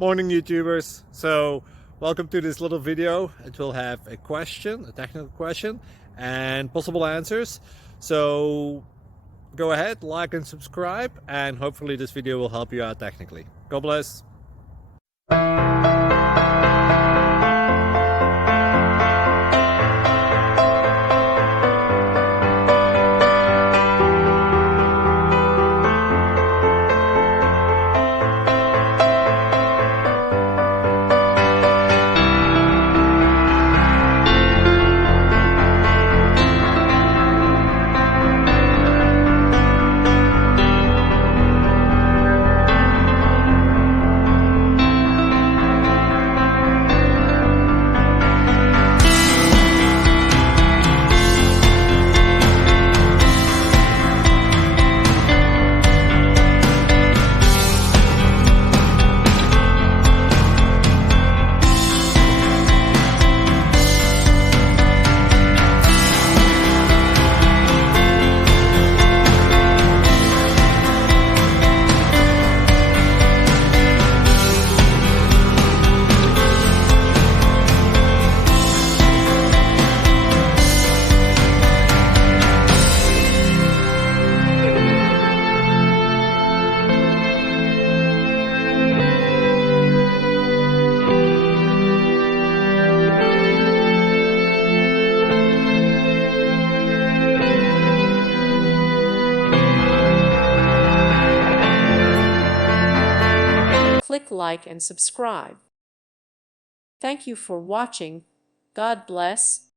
Morning YouTubers. So welcome to this little video. It will have a question, a technical question, and possible answers. So go ahead, like and subscribe, and hopefully this video will help you out technically. God bless. Click like and subscribe. Thank you for watching. God bless.